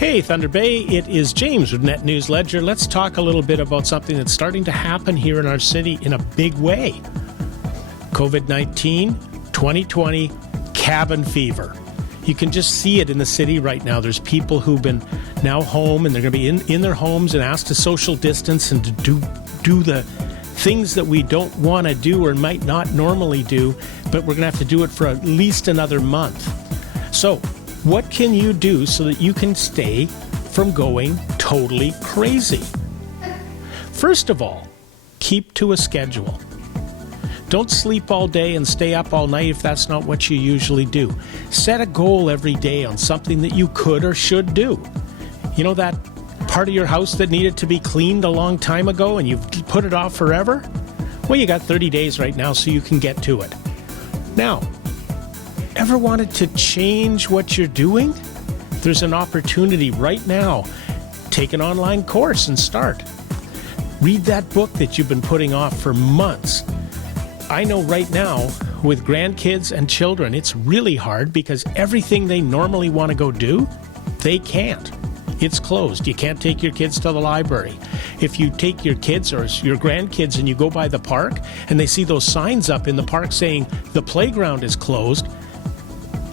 Hey Thunder Bay, it is James with Net News Ledger. Let's talk a little bit about something that's starting to happen here in our city in a big way. COVID-19, 2020, cabin fever. You can just see it in the city right now. There's people who've been now home and they're going to be in their homes and asked to social distance and to do the things that we don't want to do or might not normally do, but we're going to have to do it for at least another month. So, what can you do so that you can stay from going totally crazy? First of all, keep to a schedule. Don't sleep all day and stay up all night if that's not what you usually do. Set a goal every day on something that you could or should do. You know that part of your house that needed to be cleaned a long time ago and you've put it off forever? Well, you got 30 days right now so you can get to it. Now, ever wanted to change what you're doing? There's an opportunity right now. Take an online course and start. Read that book that you've been putting off for months. I know right now with grandkids and children, it's really hard because everything they normally want to go do, they can't. It's closed. You can't take your kids to the library. If you take your kids or your grandkids and you go by the park and they see those signs up in the park saying the playground is closed,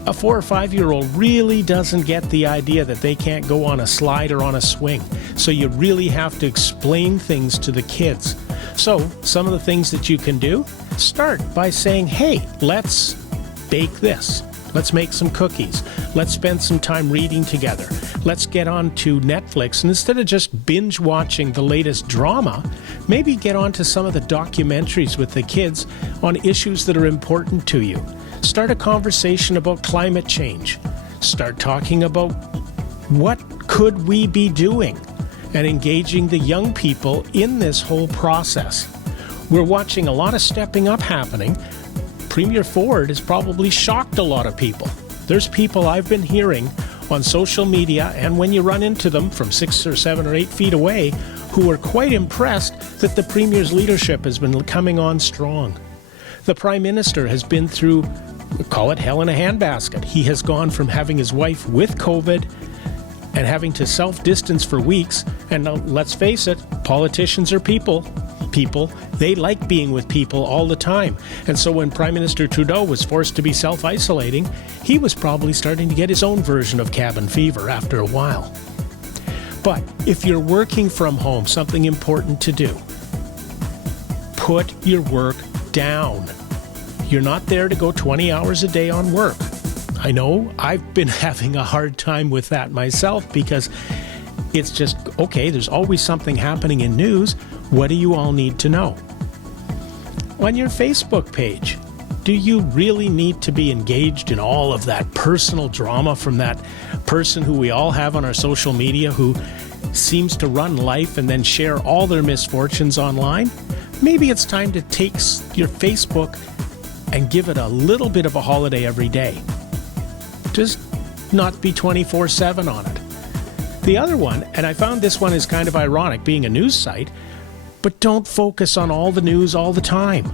a 4 or 5-year-old really doesn't get the idea that they can't go on a slide or on a swing. So you really have to explain things to the kids. So some of the things that you can do, start by saying, hey, let's bake this. Let's make some cookies. Let's spend some time reading together. Let's get on to Netflix. And instead of just binge watching the latest drama, maybe get on to some of the documentaries with the kids on issues that are important to you. Start a conversation about climate change. Start talking about what could we be doing and engaging the young people in this whole process. We're watching a lot of stepping up happening. Premier Ford has probably shocked a lot of people. There's people I've been hearing on social media and when you run into them from 6 or 7 or 8 feet away who are quite impressed that the Premier's leadership has been coming on strong. The Prime Minister has been through, call it hell in a handbasket. He has gone from having his wife with COVID and having to self-distance for weeks. And now, let's face it, politicians are people. They like being with people all the time. And so when Prime Minister Trudeau was forced to be self-isolating, he was probably starting to get his own version of cabin fever after a while. But if you're working from home, something important to do, put your work down. You're not there to go 20 hours a day on work. I know I've been having a hard time with that myself because it's just, okay, there's always something happening in news. What do you all need to know? On your Facebook page, do you really need to be engaged in all of that personal drama from that person who we all have on our social media who seems to run life and then share all their misfortunes online? Maybe it's time to take your Facebook and give it a little bit of a holiday every day. Just not be 24/7 on it. The other one, and I found this one is kind of ironic being a news site, but don't focus on all the news all the time.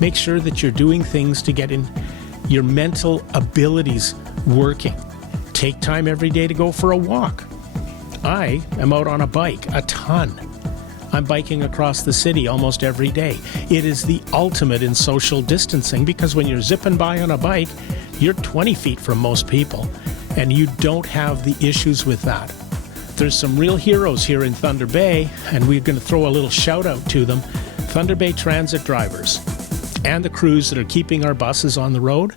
Make sure that you're doing things to get in your mental abilities working. Take time every day to go for a walk. I am out on a bike a ton. I'm biking across the city almost every day. It is the ultimate in social distancing because when you're zipping by on a bike, you're 20 feet from most people and you don't have the issues with that. There's some real heroes here in Thunder Bay and we're going to throw a little shout out to them. Thunder Bay transit drivers and the crews that are keeping our buses on the road.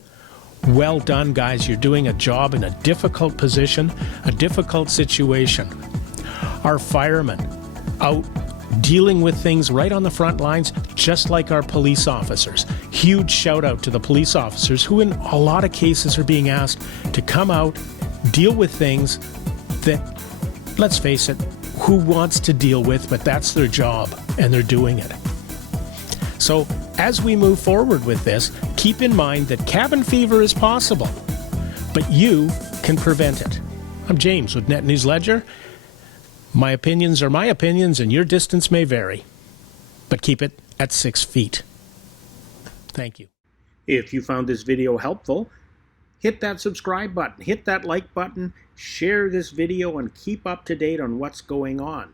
Well done, guys. You're doing a job in a difficult position, a difficult situation. Our firemen out dealing with things right on the front lines, just like our police officers. Huge shout out to the police officers who in a lot of cases are being asked to come out, deal with things that, let's face it, who wants to deal with, but that's their job and they're doing it. So as we move forward with this, keep in mind that cabin fever is possible, but you can prevent it. I'm James with Net News Ledger. My opinions are my opinions and your distance may vary, but keep it at 6 feet. Thank you. If you found this video helpful, hit that subscribe button, hit that like button, share this video, and keep up to date on what's going on.